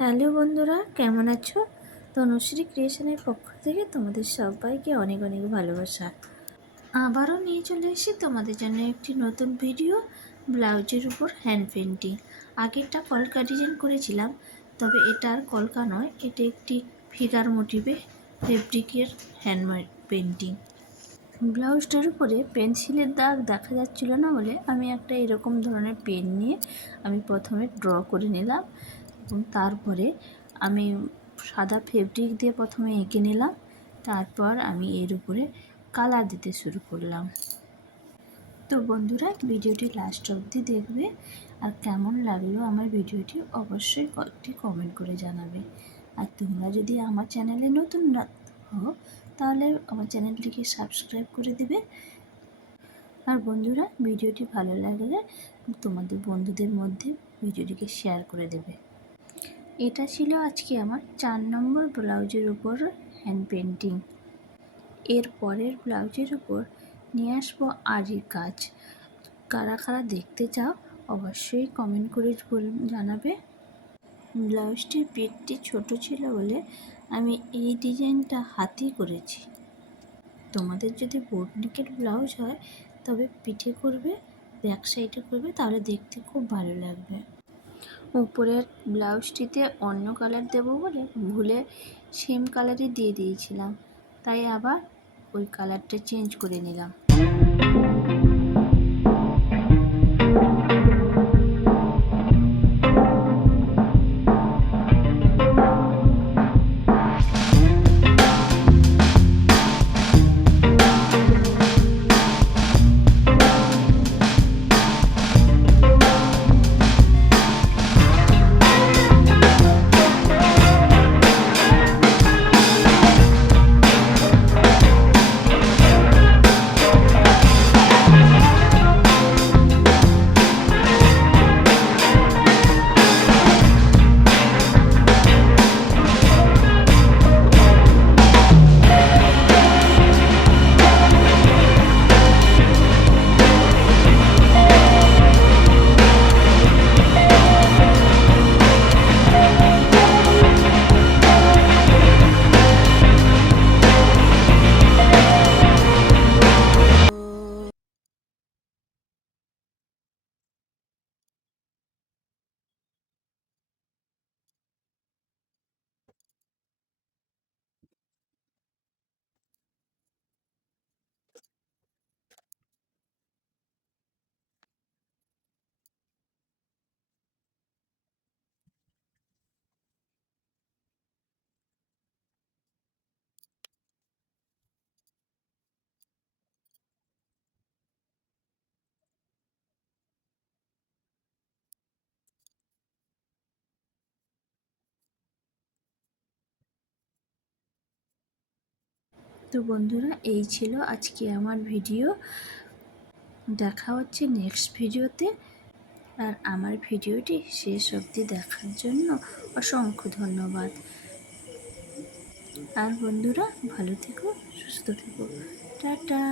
Hello বন্ধুরা, কেমন আছো? তনুশ্রী ক্রিয়েশনের পক্ষ থেকে তোমাদের সবাইকে অনেক অনেক ভালোবাসা। আবারও নিয়ে চলে এসেছি তোমাদের জন্য একটি নতুন ভিডিও, ব্লাউজের উপর হ্যান্ড পেন্টিং। আগেরটা কলকা ডিজাইন করেছিলাম, তবে এটা আর কলকা নয়, এটা একটি ফিগার মোটিভে ফেব্রিকের হ্যান্ড পেন্টিং। ব্লাউজটার উপরে পেন্সিলের দাগ দেখা যাচ্ছিল না বলে আমি একটা এরকম ধরনের পেন নিয়ে আমি প্রথমে ড্র করে নিলাম এবং তারপরে আমি সাদা ফেব্রিক দিয়ে প্রথমে এঁকে নিলাম। তারপর আমি এর উপরে কালার দিতে শুরু করলাম। তো বন্ধুরা, ভিডিওটি লাস্ট অবধি দেখবে, আর কেমন লাগলো আমার ভিডিওটি অবশ্যই একটি কমেন্ট করে জানাবে। আর তোমরা যদি আমার চ্যানেলে নতুন হও তাহলে আমার চ্যানেলটিকে সাবস্ক্রাইব করে দেবে। আর বন্ধুরা, ভিডিওটি ভালো লাগলে তোমাদের বন্ধুদের মধ্যে ভিডিওটিকে শেয়ার করে দেবে। এটা ছিল আজকে আমার 4 নম্বর ব্লাউজের উপর হ্যান্ড পেন্টিং। এর পরের ব্লাউজের উপর নিয়ে আসবো আরই কাজ। কারা কারা দেখতে চাও অবশ্যই কমেন্ট করে জানাবে। ব্লাউজটির পেটটি ছোট ছিল বলে আমি এই ডিজাইনটা হাতেই করেছি। তোমাদের যদি বোট নেকের ব্লাউজ হয় তবে পিঠে করবে, ব্যাক সাইডে করবে, তাহলে দেখতে খুব ভালো লাগবে। উপরের ব্লাউজটিতে অন্য কালার দেবো বলে ভুলে সেম কালারই দিয়ে দিয়েছিলাম, তাই আবার ওই কালারটা চেঞ্জ করে নিলাম। তো বন্ধুরা, এই ছিল আজকে আমার ভিডিও। দেখা হচ্ছে নেক্সট ভিডিওতে। আর আমার ভিডিওটি শেষ অবধি দেখার জন্য অসংখ্য ধন্যবাদ। আর বন্ধুরা, ভালো থেকো, সুস্থ থেকো, টাটা।